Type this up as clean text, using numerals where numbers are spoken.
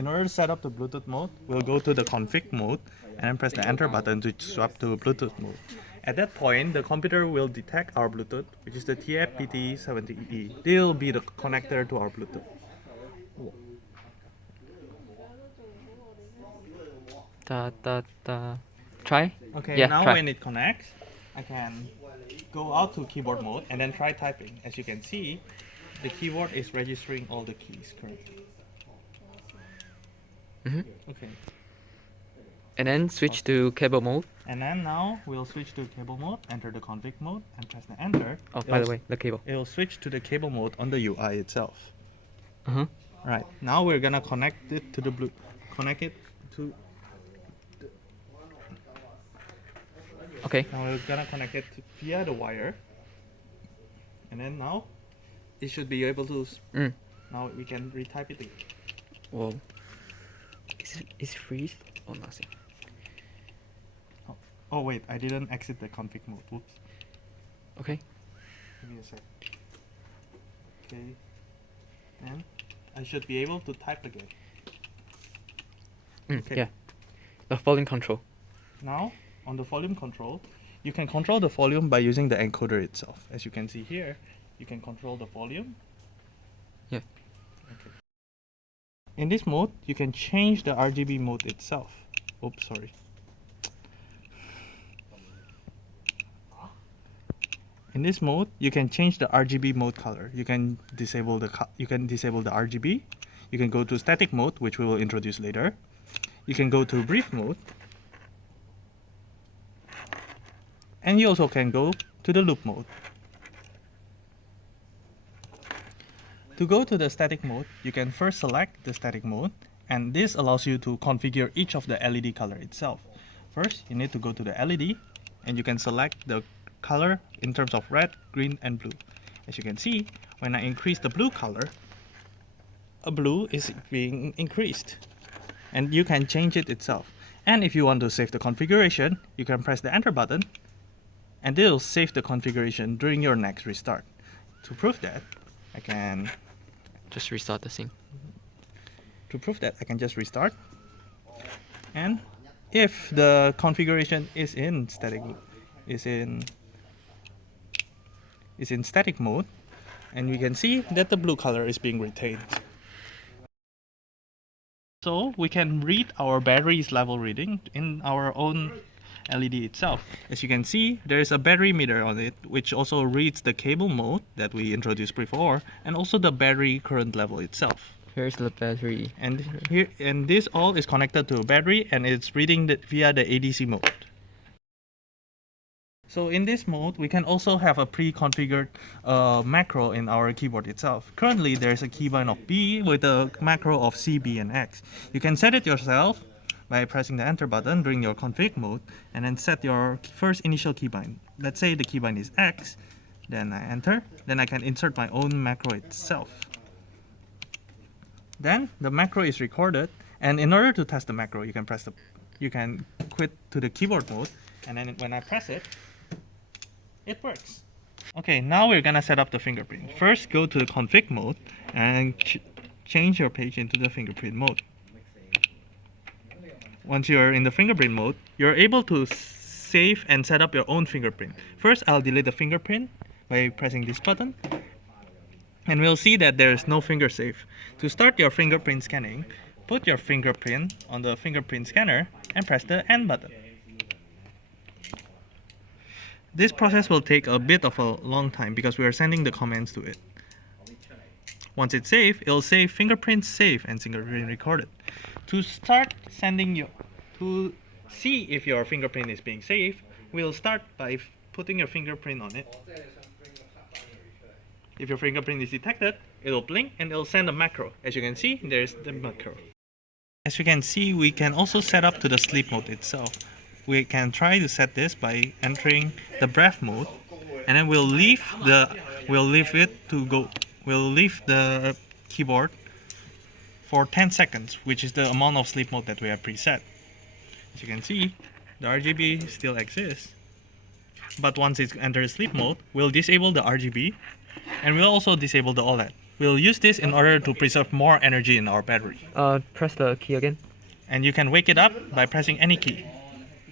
in order to set up the Bluetooth mode, we'll go to the config mode and then press the enter button to swap to Bluetooth mode. At that point, the computer will detect our Bluetooth, which is the TF-PT70E. This will be the connector to our Bluetooth. Try? Okay, yeah, now try. when it connects, I can go out to keyboard mode and then try typing. As you can see, the keyboard is registering all the keys correctly. Okay. And then switch to cable mode. And then now we'll switch to cable mode, enter the config mode, and press the enter. Oh, by the way, the cable. It will switch to the cable mode on the UI itself. Uh-huh. Right. Now we're gonna connect it to the connect it to. Okay. Now we're gonna connect it via the wire. And then now, it should be able to. Now we can retype it again. Whoa. Is it freeze or nothing? Oh wait, I didn't exit the config mode. Whoops. Okay. Give me a sec. Okay. And I should be able to type again. Okay. Yeah. The volume control. Now, on the volume control, you can control the volume by using the encoder itself. As you can see here, you can control the volume. Yeah. Okay. In this mode, you can change the RGB mode itself. Oops, sorry. In this mode, you can change the RGB mode color. You can disable the RGB. You can go to static mode, which we will introduce later. You can go to brief mode. And you also can go to the loop mode. To go to the static mode, you can first select the static mode, and this allows you to configure each of the LED color itself. First, you need to go to the LED, and you can select the color in terms of red, green, and blue. As you can see, when I increase the blue color, a blue is being increased, and you can change it itself. And if you want to save the configuration, you can press the enter button, and it will save the configuration during your next restart. To prove that, I can just restart the thing. To prove that, I can just restart. And if the configuration is in static mode, and we can see that the blue color is being retained. So we can read our battery's level reading in our own LED itself. As you can see, there is a battery meter on it, which also reads the cable mode that we introduced before, and also the battery current level itself. Here's the battery. And this all is connected to a battery, and it's reading via the ADC mode. So in this mode, we can also have a pre-configured macro in our keyboard itself. Currently, there's a keybind of B with a macro of C, B, and X. You can set it yourself by pressing the enter button during your config mode, and then set your first initial keybind. Let's say the keybind is X, then I enter, then I can insert my own macro itself. Then the macro is recorded, and in order to test the macro, you can quit to the keyboard mode, and then when I press it, it works. Okay, now we're gonna set up the fingerprint. First, go to the config mode and change your page into the fingerprint mode. Once you're in the fingerprint mode, you're able to save and set up your own fingerprint. First, I'll delete the fingerprint by pressing this button, and we'll see that there is no finger save. To start your fingerprint scanning, put your fingerprint on the fingerprint scanner and press the end button. This process will take a bit of a long time because we are sending the commands to it. Once it's saved, it'll say fingerprint saved and fingerprint recorded. To see if your fingerprint is being saved, we'll start by putting your fingerprint on it. If your fingerprint is detected, it'll blink and it'll send a macro. As you can see, there's the macro. As you can see, we can also set up to the sleep mode itself. We can try to set this by entering the breath mode, and then we'll leave the keyboard for 10 seconds, which is the amount of sleep mode that we have preset. As you can see, the RGB still exists, but once it enters sleep mode, we'll disable the RGB, and we'll also disable the OLED. We'll use this in order to preserve more energy in our battery. Press the key again. And you can wake it up by pressing any key.